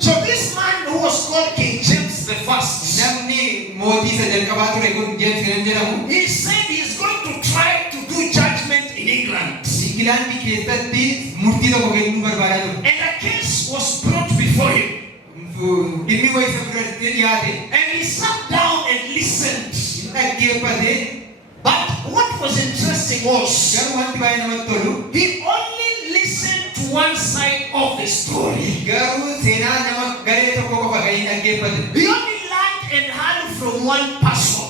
So this man who was called King James the First, he said he is going to try to do judgment in England. And a case was brought before him. And he sat down and listened. But what was interesting was he only listened to one side of the story. He only learned and heard from one person.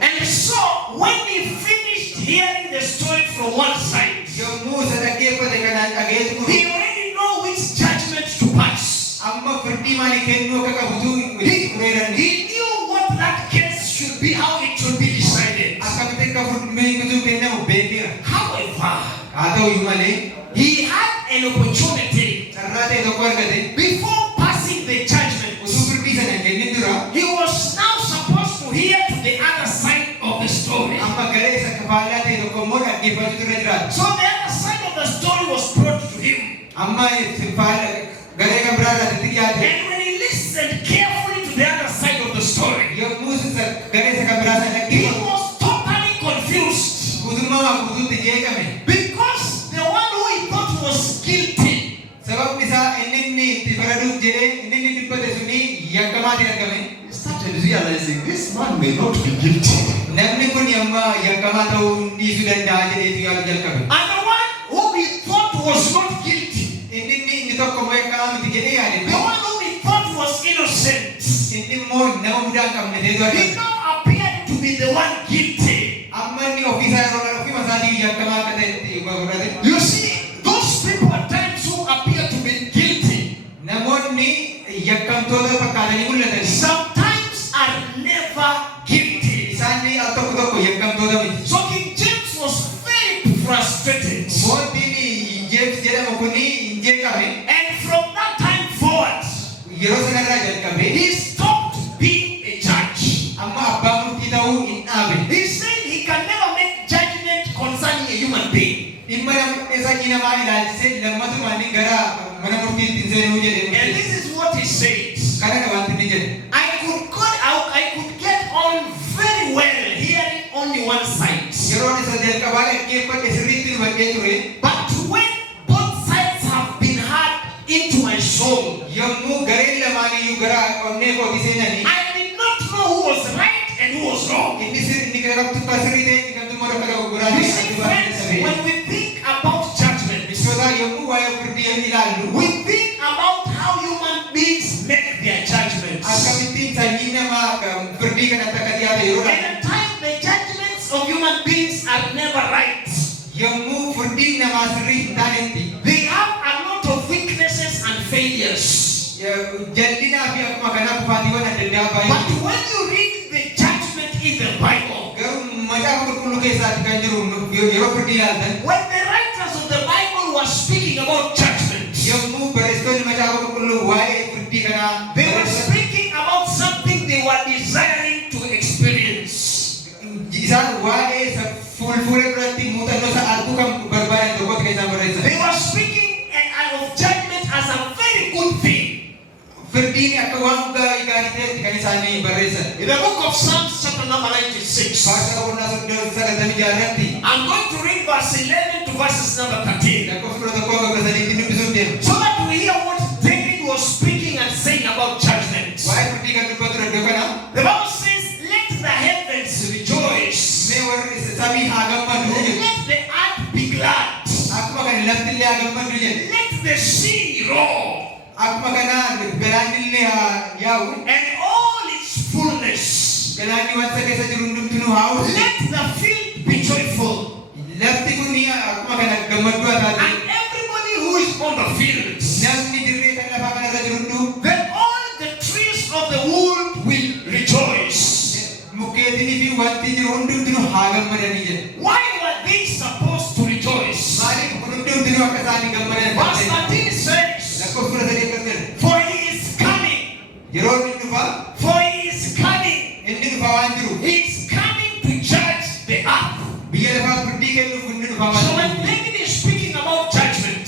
And so when he finished hearing the story from one side, he already know which judgment to pass. He knew what that case should be, how it should be decided. However, he had an opportunity before passing the judgment. He was now supposed to hear to the other side of the story. So the other side of the story was brought to him. And when he listened carefully to the other side of the story, he was totally confused. Because the one who he thought was guilty, he started realizing this man may not be guilty. And the one who he thought was not guilty, the one who he thought was innocent, he now appeared to be the one guilty. You see, those people at times who appear to be guilty sometimes are never guilty. So King James was very frustrated. And from that time forward, he stopped being a judge. He said he can never make judgment concerning a human being. And this is what he says. I could get on very well hearing only one side. But when both sides have been heard into my soul, I did not know who was right and who was wrong. You see, friends, when we think about judgment, we think about how human beings make their judgments. And at times the judgments of human beings are never right. They have a lot of weaknesses and failures. But when you read the judgment in the Bible, when the writers of the Bible were speaking about judgment, they were speaking about something they were desiring to experience. They were speaking of judgment as a very good thing. In the book of Psalms chapter number 96, I'm going to read verse 11 to verses number 13, so that we hear what David was speaking and saying about judgment. The Bible says, let the heavens rejoice, let the earth be glad, let the sea roar, and all its fullness. Let the field be joyful, and everybody who is on the field. Then all the trees of the wood will rejoice. Why were they supposed to rejoice? Verse 13 says, for he is coming. For he is coming. He is coming to judge the earth. So when David is speaking about judgment,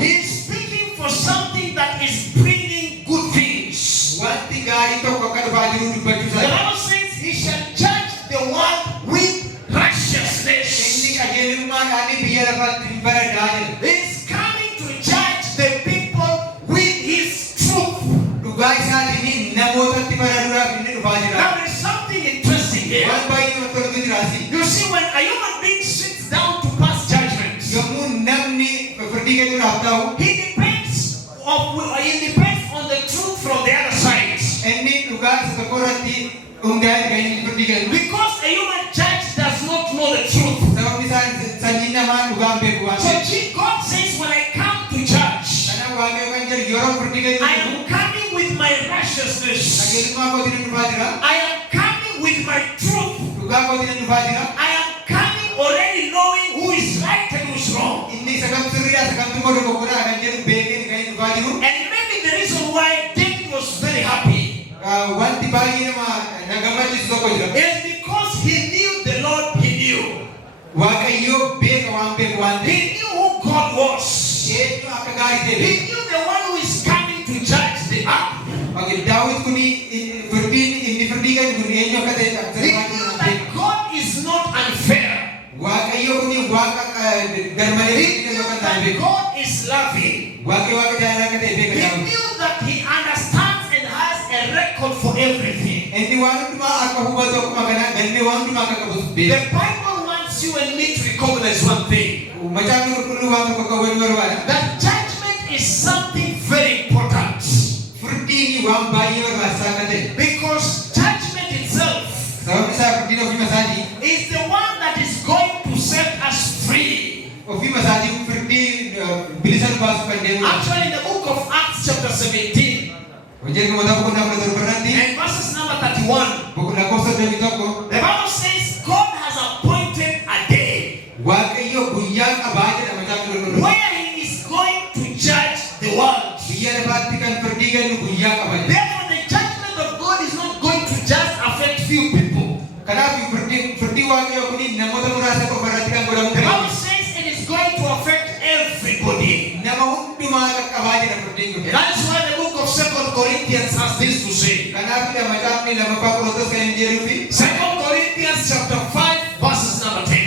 he is depends on the truth from the other side. Because a human judge does not know the truth. So God says, when I come to judge, I am coming with my righteousness. I am coming with my truth. I am coming already knowing who is right and who is wrong. And maybe the reason why David was very happy is because he knew the Lord, he knew. He knew who God was. He knew the one who is coming to judge the earth. He knew that God is not unfair. He knew that God is loving. He knew that he understands and has a record for everything. The Bible wants you and me to recognize one thing. That judgment is something very important. Because judgment itself is the one that is going to set us free. Actually, in the book of Acts chapter 17 and verses number 31, the Bible says God has appointed a day where he is going to judge the world. Therefore, the judgment of God is not going to just affect few people. The Bible says it is going to affect everybody. That is why the book of 2 Corinthians has this to say. 2 Corinthians chapter 5 verses number 10.